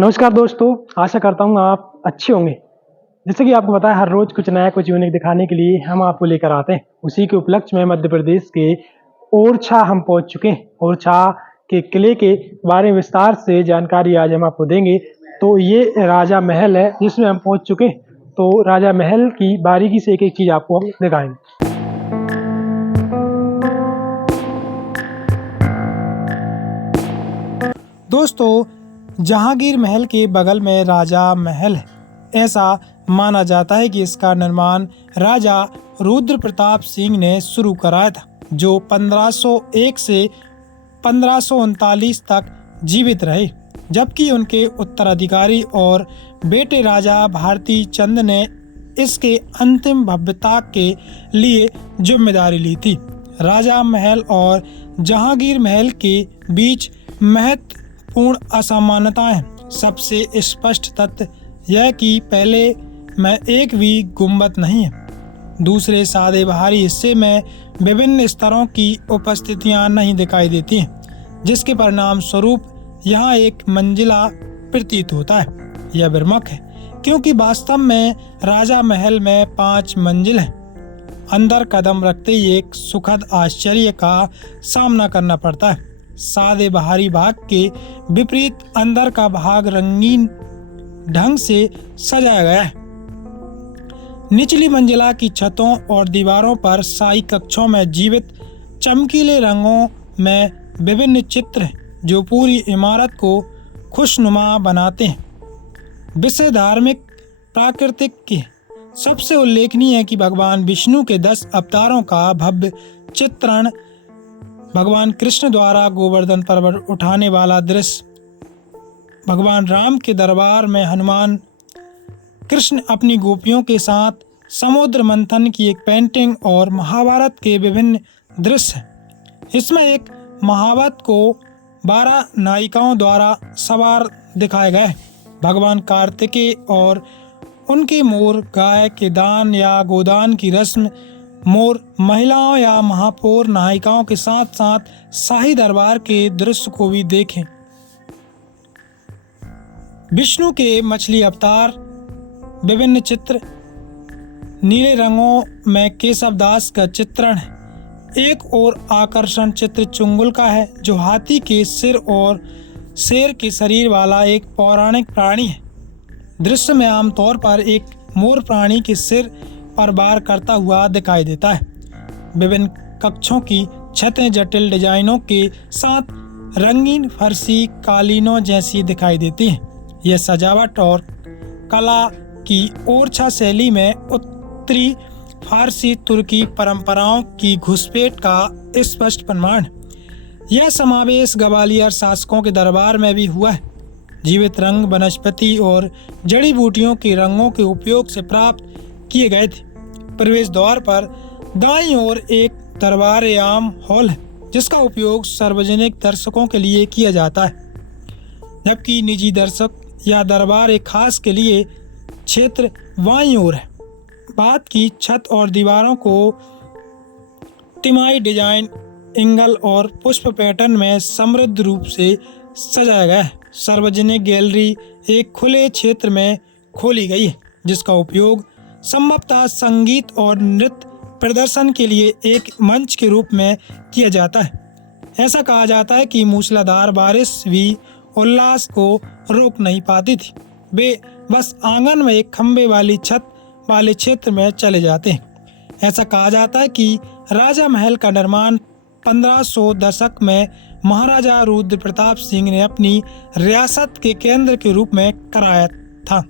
नमस्कार दोस्तों, आशा करता हूँ आप अच्छे होंगे। जैसे कि आपको पता है, हर रोज़ कुछ नया, कुछ यूनिक दिखाने के लिए हम आपको लेकर आते हैं। उसी के उपलक्ष्य में मध्य प्रदेश के ओरछा हम पहुँच चुके हैं। ओरछा के किले के बारे में विस्तार से जानकारी आज हम आपको देंगे। तो ये राजा महल है जिसमें हम पहुँच चुके हैं। तो राजा महल की बारीकी से एक-एक चीज़ आपको हम दिखाएँगे। दोस्तों, जहांगीर महल के बगल में राजा महल है। ऐसा माना जाता है कि इसका निर्माण राजा रुद्र प्रताप सिंह ने शुरू कराया था, जो 1501 से 1539 तक जीवित रहे, जबकि उनके उत्तराधिकारी और बेटे राजा भारती चंद ने इसके अंतिम भव्यता के लिए जिम्मेदारी ली थी। राजा महल और जहांगीर महल के बीच महत्वपूर्ण असमानताएं हैं। सबसे स्पष्ट तथ्य यह कि पहले में एक भी गुंबद नहीं है। दूसरे सादे बाहरी हिस्से में विभिन्न स्तरों की उपस्थितियां नहीं दिखाई देती हैं, जिसके परिणाम स्वरूप यहाँ एक मंजिला प्रतीत होता है। यह भ्रामक है, क्योंकि वास्तव में राजा महल में 5 मंजिल हैं। अंदर कदम रखते ही एक सुखद आश्चर्य का सामना करना पड़ता है। सादे बाहरी भाग के विपरीत अंदर का भाग रंगीन ढंग से सजाया गया है। निचली मंजिला की छतों और दीवारों पर शाही कक्षों में जीवित चमकीले रंगों में विभिन्न चित्र हैं, जो पूरी इमारत को खुशनुमा बनाते हैं। विषय धार्मिक प्राकृतिक की सबसे उल्लेखनीय है कि भगवान विष्णु के 10 अवतारों का भव्य चित्रण, भगवान कृष्ण द्वारा गोवर्धन पर्वत उठाने वाला दृश्य, भगवान राम के दरबार में हनुमान कृष्ण अपनी गोपियों के साथ समुद्र मंथन की एक पेंटिंग और महाभारत के विभिन्न दृश्य हैं। इसमें एक महाभारत को 12 नायिकाओं द्वारा सवार दिखाया गया है। भगवान कार्तिकेय और उनके मोर, गाय के दान या गोदान की रस्म, मोर महिलाओं या महापौर नायिकाओं के साथ साथ शाही दरबार के दृश्य को भी देखें। विष्णु के मछली अवतार, विभिन्न चित्र, नीले रंगों में केशव दास का चित्रण है। एक और आकर्षण चित्र चुंगल का है, जो हाथी के सिर और शेर के शरीर वाला एक पौराणिक प्राणी है। दृश्य में आमतौर पर एक मोर प्राणी के सिर पर वार करता हुआ दिखाई देता है। विभिन्न कक्षों की छतें जटिल डिजाइनों के साथ रंगीन फर्शी कालीनों जैसी दिखाई देती हैं। यह सजावट और कला की ओरछा शैली में उत्तरी फारसी तुर्की परंपराओं की घुसपैठ का स्पष्ट प्रमाण है। यह समावेश ग्वालियर शासकों के दरबार में भी हुआ है। जीवित रंग वनस्पति और जड़ी बूटियों के रंगों के उपयोग से प्राप्त किए गए थे। प्रवेश द्वार पर दाईं ओर एक दरबार-ए-आम हॉल है, जिसका उपयोग सार्वजनिक दर्शकों के लिए किया जाता है, जबकि निजी दर्शक या दरबार एक खास के लिए क्षेत्र बाईं ओर है। बाद की छत और दीवारों को तिमाही डिजाइन, एंगल और पुष्प पैटर्न में समृद्ध रूप से सजाया गया है। सार्वजनिक गैलरी एक खुले क्षेत्र में खोली गई है, जिसका उपयोग संभवतः संगीत और नृत्य प्रदर्शन के लिए एक मंच के रूप में किया जाता है। ऐसा कहा जाता है कि मूसलाधार बारिश भी उल्लास को रोक नहीं पाती थी। वे बस आंगन में एक खंबे वाली छत वाले क्षेत्र में चले जाते हैं। ऐसा कहा जाता है कि राजा महल का निर्माण 1500 दशक में महाराजा रुद्र प्रताप सिंह ने अपनी रियासत के केंद्र के रूप में कराया था।